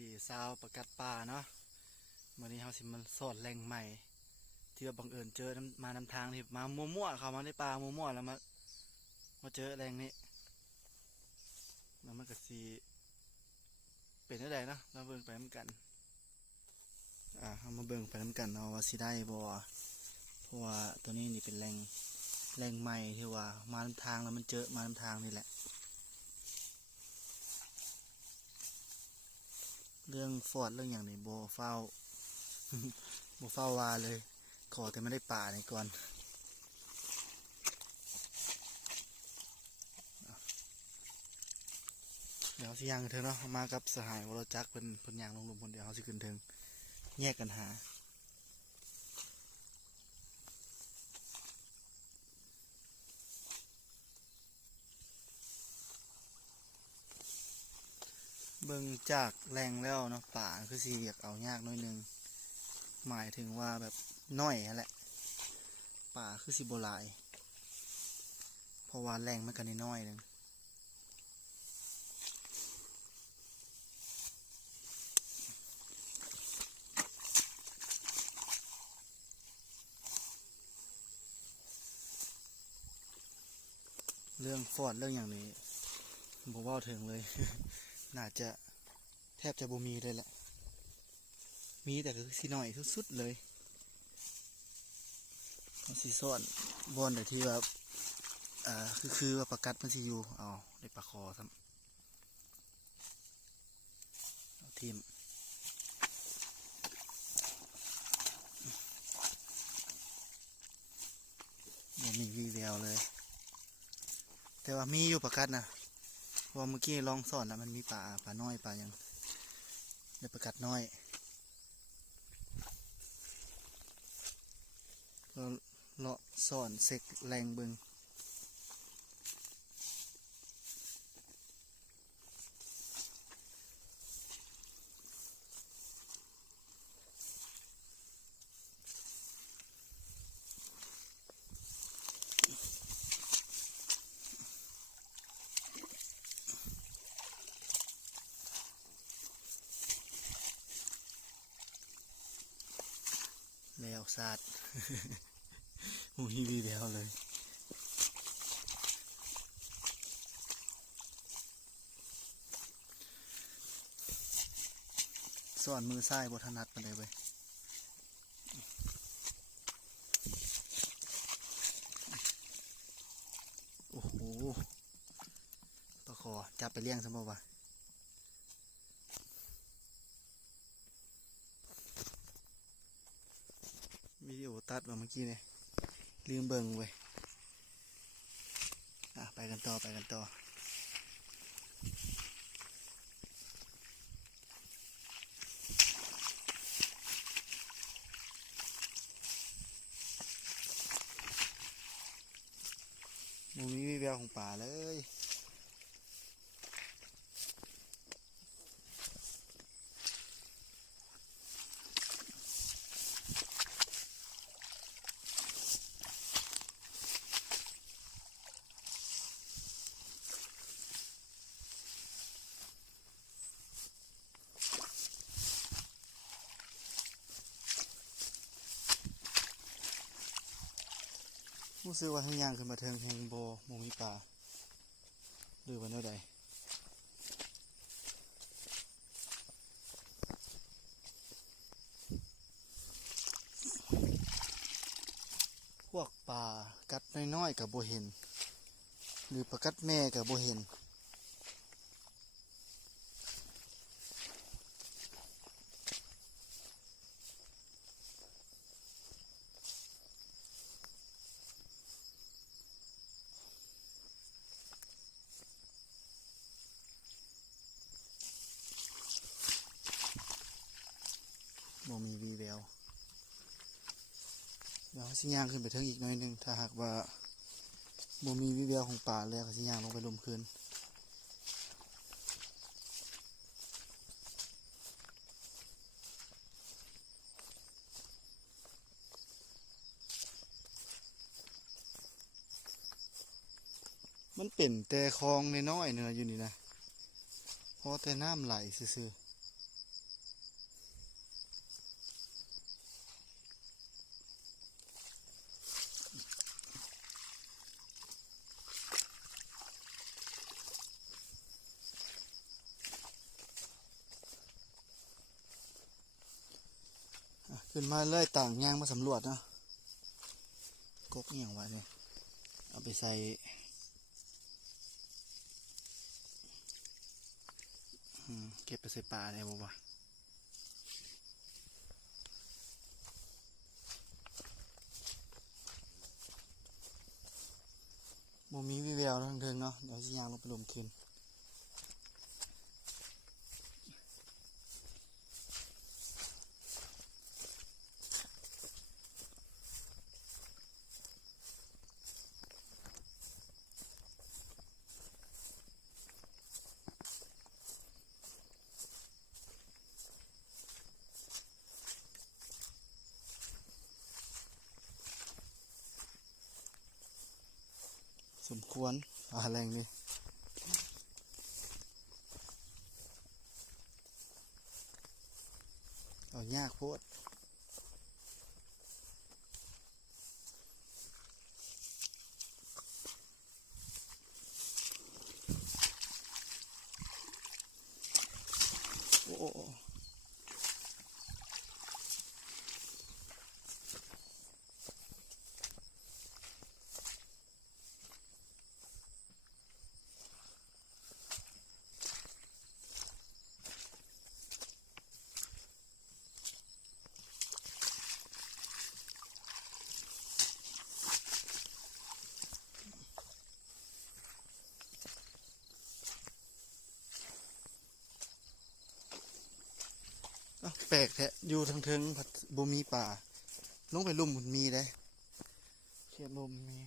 ดีซาวประกัดป่าเนาะวันนี้เฮาสิมันสอดแหล่งใหม่ที่ว่าบังเอิญเจอนำทางที่มามั่วๆเข้ามาในป่ามั่วๆแล้วมาเจอแหล่งนี้แล้วมันก็สิเป็นได้เนาะเราเบิ่งไปนำกันเอามาเบิ่งไปนำกันเอาว่าสิได้บ่เพราะว่าตัวนี้นี่เป็นแหล่งใหม่ที่ว่ามานำทางแล้วมันเจอมานำทางนี่แหละเรื่องฟอดเรื่องอย่างนี้บ่เฝ้า บ่เฝ้าวาเลยขอแต่ไม่ได้ป่านี่ก่อนเดี๋ยวสิย่างเถอะเนาะมากับสหายวรจักรเป็นย่างลงหลุมคนเดียวเขาสิขึ้นถึงแยกกันหาเบิ่งจากแรงแล้วเนาะป่าคือสิอยากเอายากน้อยนึงหมายถึงว่าแบบน้อยแหละป่าคือสิบ่หลายเพราะว่าแรงมันก็น้อยนึงเรื่องฟอดเรื่องอย่างนี้บ่เว้าถึงเลย น่าจะแทบจะบ่มีเลยแหละมีแต่คือสิน้อยสุดๆเลยสิซ่อนบอนแต่ที่ว่าคือว่าประกัดมันสิอยู่เอาได้ปลาคอซ้ำเอาทีมบ่มีวีแววเลยแต่ว่ามีอยู่ประกัดนะเพราะเมื่อกี้ลองซ่อนแล้วมันมีปลาน้อยปลายังได้ประกัดน้อยก็เลาะซ่อนเซ็กแรงเบิงแล้วซาด หูฮีวีแววเลยซ่อนมือซ้ายบถนัดมาเลยเว้ยโอ้โหปลาคอจับไปเลี้ยงซะบ่วะวิดีโอตัดมาเมื่อกี้เนี่ยลืมเบิ่งเว้ยไปกันต่อมูมีวิแววของป่าเลยรู้สึกว่าทางย่างขึ้นมาเทิงแหงโบมูมีป่าหรือว่าแนวใดพวกป่ากัดน้อยๆกับโบเห็นหรือปลากัดแม่กับโบเห็นโบมีวีแววเดี๋ยวสิย่างขึ้นไปเทิงอีกหน่อยนึงถ้าหากว่าโบมีวิแววของป่าแล้วก็สิย่างลงไปลมคืนมันเป็นแต่คลองน้อยๆเนื้ออยู่นี่นะเพราะแต่น้ำไหลซื่อ ขึ้นมาเลยต่างย่างมาสำรวจเนาะกกอหย่างวะเนี่ยเอาไปใส่เก็บไปใส่ปลาได้บ่วะบ่มีวิแววทางเทิงเนาะเดี๋ยวสิย่างลงไปลมคืนสมควรแรงนี่เอายากโพดโอ้แปลกแท้อยู่ทางเทิงผัดบ่มีป่าลงไปลุ่มมันมีได้เขียดลมมี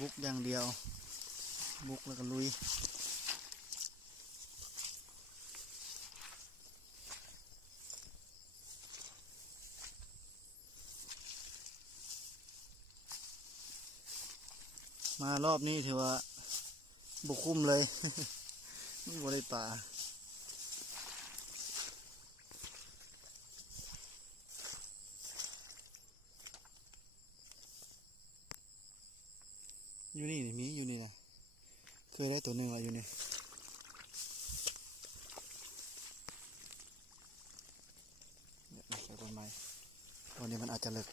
บุกอย่างเดียวบุกแล้วก็ลุยมารอบนี้ถือว่าบุกคุ้มเลย บ่ได้ป่าอยู่นี่มีอยู่นี่นะเคยได้ตัวหนึ่งอะไรอยู่นี่เนี่ยใส่ต้นไม้วันนี้มันอาจจะเลิก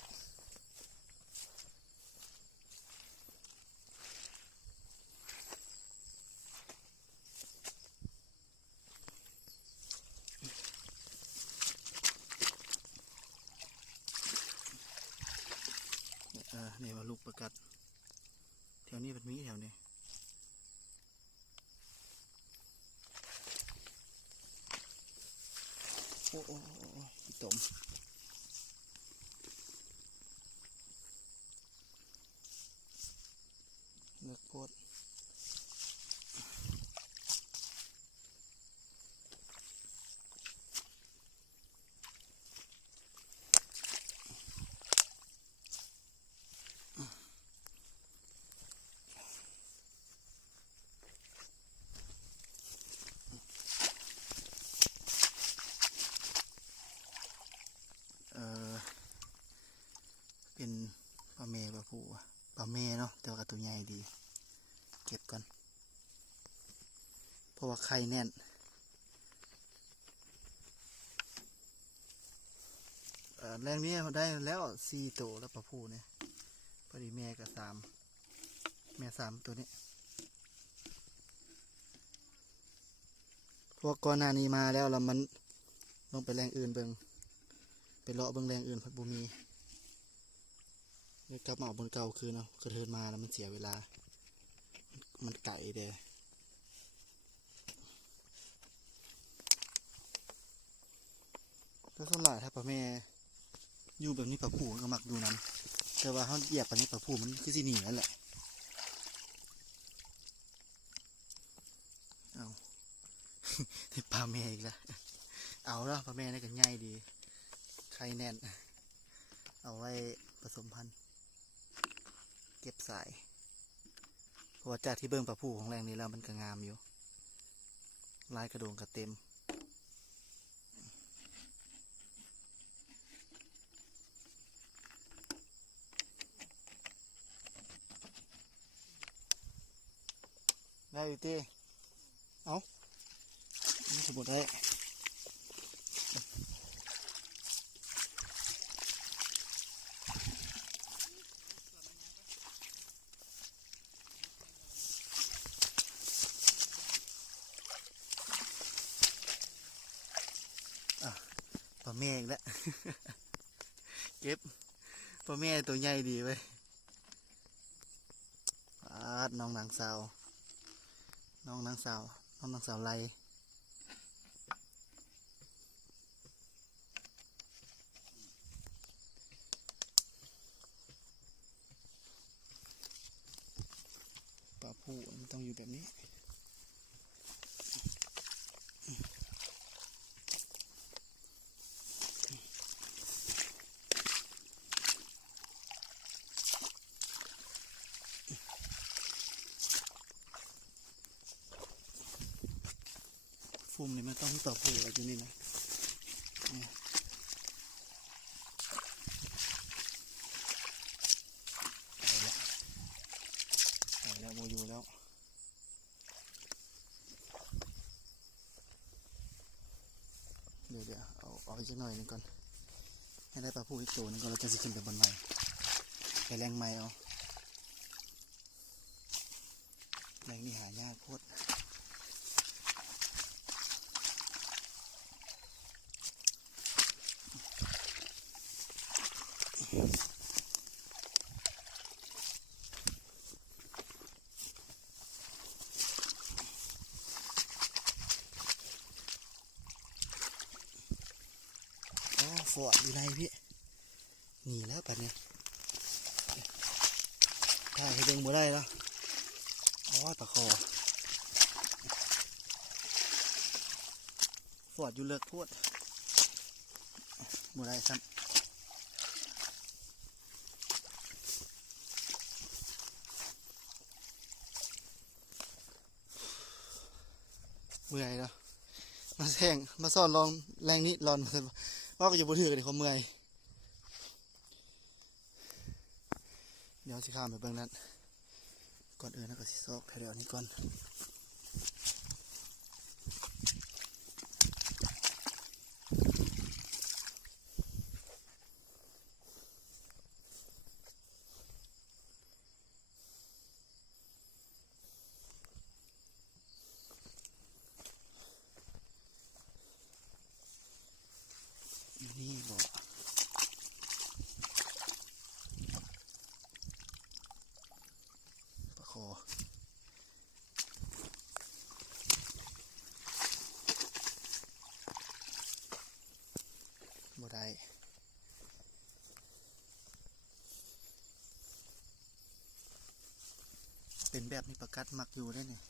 นี่ว่าลูกประกัดแถวนี้มันมีแถวนี้โอ้ตมเลิกโคตรเป็นปลาเมปลาผูปลาเมเนาะแต่ว่าตัวใหญ่ดีเก็บก่อนเพราะว่าไข่แน่นแรงนี้ได้แล้ว4 ตัวแล้วปลาผูเนี่ยพอดีแม่กับ3แม่3ตัวนี้พวกก่อนหน้านี้มาแล้วมันลงไปแรงอื่นเบิ่งไปเลาะเบิ่งแรงอื่นพัดบุมี กลับมาเอาบนเก่าคือเนาะกระเทินมาแล้วมันเสียเวลามันไก่เด้ก็ส่วนหลายถ้าปลาแม่อยู่แบบนี้ปลาผูก็มักดูนั้นแต่ว่าเขาเหยียบปลานี้ปลาผูมันคือสิหนีนั่นแหละเอา ปลาแม่อีกแล้วเอาแล้วปลาแม่นี่ก็ง่ายดีไข่แน่นเอาไว้ผสมพันธุ์เก็บสายเพราะว่าจากที่เบิ่งปลาผูของแรงนี้แล้วมันก็งามอยู่ลายกระโดงกระเต็มได้อยู่ที่เอาสมบูรณ์ได้ปลาแม่อีกแล้ว เก็บปลาแม่ตัวใหญ่ดีเว้ยน้องนางสาวน้องนางสาวน้องนางสาวไลปลาผู้มันต้องอยู่แบบนี้ฟุ่มนี่มันต้องมีปลาผู้อะไรอยู่นี่นะไปแล้วโมอยู่แล้วเดี๋ยวเอาอีกสักหน่อยนึงก่อนให้ได้ปลาผู้อีกตัวนึงก่อนเราจะขึ้นไปบนไม้ไปแรงไม้เอาแรงนี่หายากโคตรฟอดอยู่ในพี่หนีแล้วแบบนี้ถ่ายให้เบิ่งบ่ได้แล้วอ๋อปลาคอฟอดอยู่เลิกโพดบ่ได้ซ้ำเมื่อยแล้วมาแทงมาซ่อนลองแรงนี้ร้อนว่าก็จะบ่ถือกันเลยเขาเมื่อยเดี๋ยวสิข้ามไปเบิ่งนั้นก่อนอื่นนะก็สิซอกแถวนี้ก่อนนี่บ่ปลาคอบ่ได้เป็นแบบนี้ประกัดมักอยู่ได้เนี่ย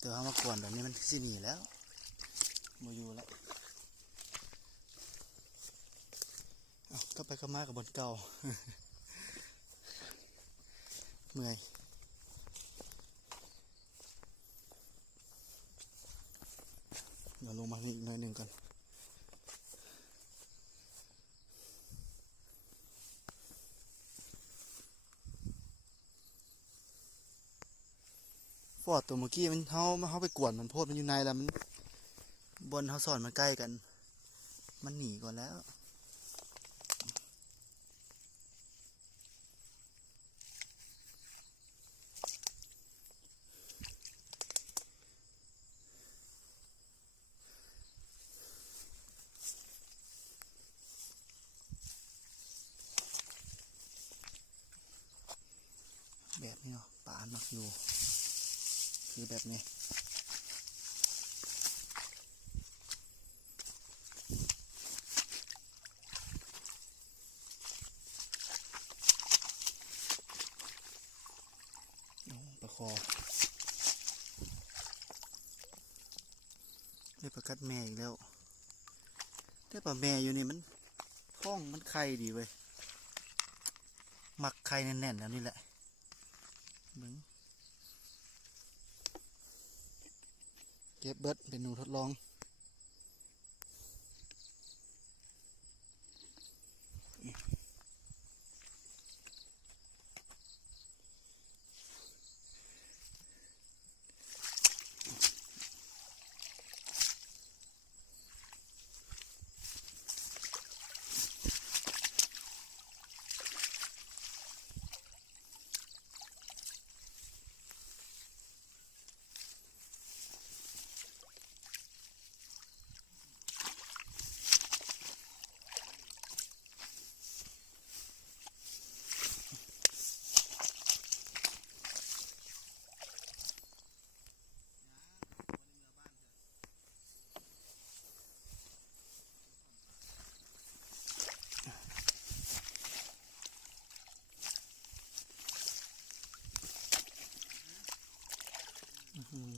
แต่ว่ามาก่อนแบบนี้มันสิหนีแล้วมาอยู่แล้วก็ไปก็มากับบนเก่า เมื่อยเดี๋ยวลงมาอีกหน่อยหนึ่งก่อนฟอดตัวเมื่อกี้มันเขาไปกวนมันโพดมันอยู่ในแล้วมันบนเขาสอนมันใกล้กันมันหนีก่อนแล้ว แบบนี้เนาะปลามักอยู่คือแบบนี้ปลาคอได้ปลากัดแม่อีกแล้วได้ปลาแม่อยู่นี่มันท้องมันไข่ดีเว้ยมักไข่แน่นๆแล้วนี่แหละมึงเก็บเบิดเป็นหนูทดลอง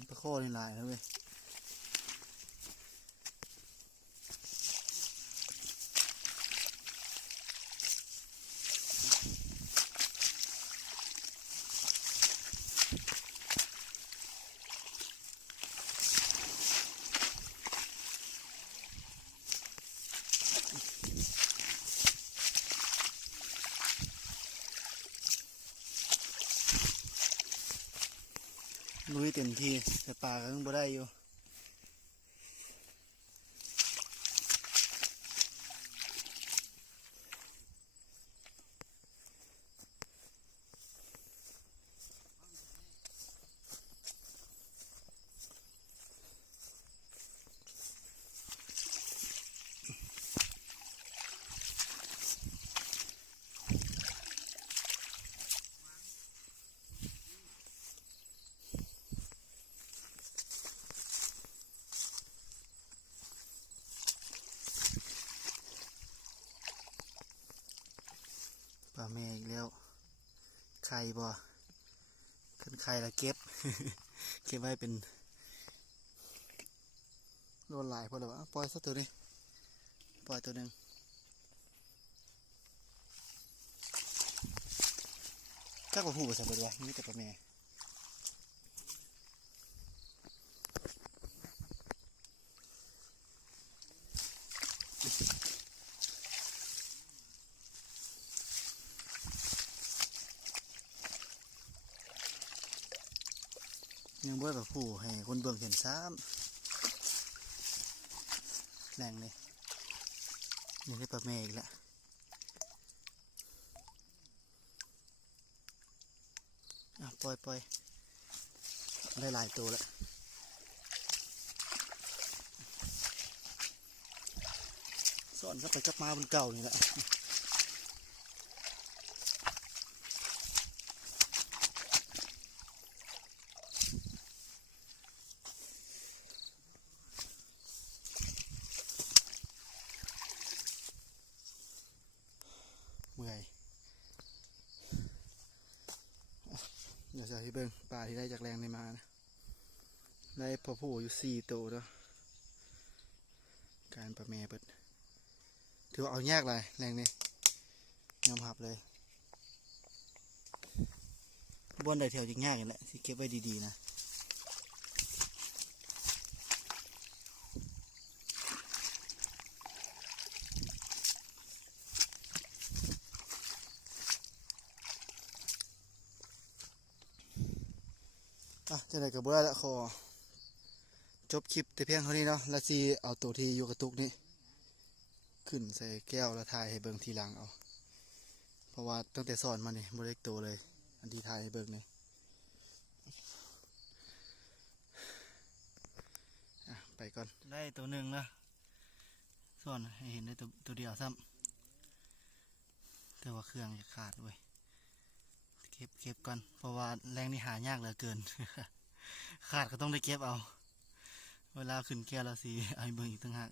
ปลาข้อนี่ลายแล้วเว้ยลุยเต็มที่แต่ปลาก็ยังบ่ได้อยู่ปลาแม่อีกแล้วไข่บ่ขึ้นไข่แล้วเก็บ เก็บไว้เป็นโดนหลายพอแล้ววะปล่อยสักตัวนี้ปล่อยตัวหนึ่งจักว่าหูภาษาบาลีมีแต่ปลาแม่ยังบ่ได้แบบผู้ให้คนเบิ่งเห็นซ้ำแรงเลยนี่ได้ปลาแม่อีกแล้วปล่อยได้หลายตัวแล้วสอนก็ไปจับมาบนเก่านี่แหละเมื่อยเดี๋ยวจะให้เบิ่งปลาที่ได้จากแรงในมานะได้พอผู้อยู่4 ตัวแล้วการปลาแม่เปิดถือว่าเอายากเลยแรงนี้ยอมหับเลยบนได้แถวจิงยากอย่างแหละที่เก็บไว้ดีๆนะจะได้กับบุได้ละขอจบคลิปแต่เพียงเท่านี้เนาะแล้วสิเอาตัวที่อยู่กระตุกนี้ขึ้นใส่แก้วแล้วถ่ายให้เบิ่งทีหลังเอาเพราะว่าตั้งแต่สอนมาเนี่ยบริเล็กตัวเลยอันที่ถ่ายให้เบิ่งเนี่ยไปก่อนได้ตัวหนึ่งนะสอนให้เห็นได้ตัวเดียวซ้ำแต่ว่าเครื่องจะขาดเว้ย เก็บก่อนเพราะว่าแรงนี่หายากเหลือเกิน ขาดก็ต้องได้เก็บเอา เวลาขึ้นแก้วเราสิเอาให้เบิ่งอีกต่างหาก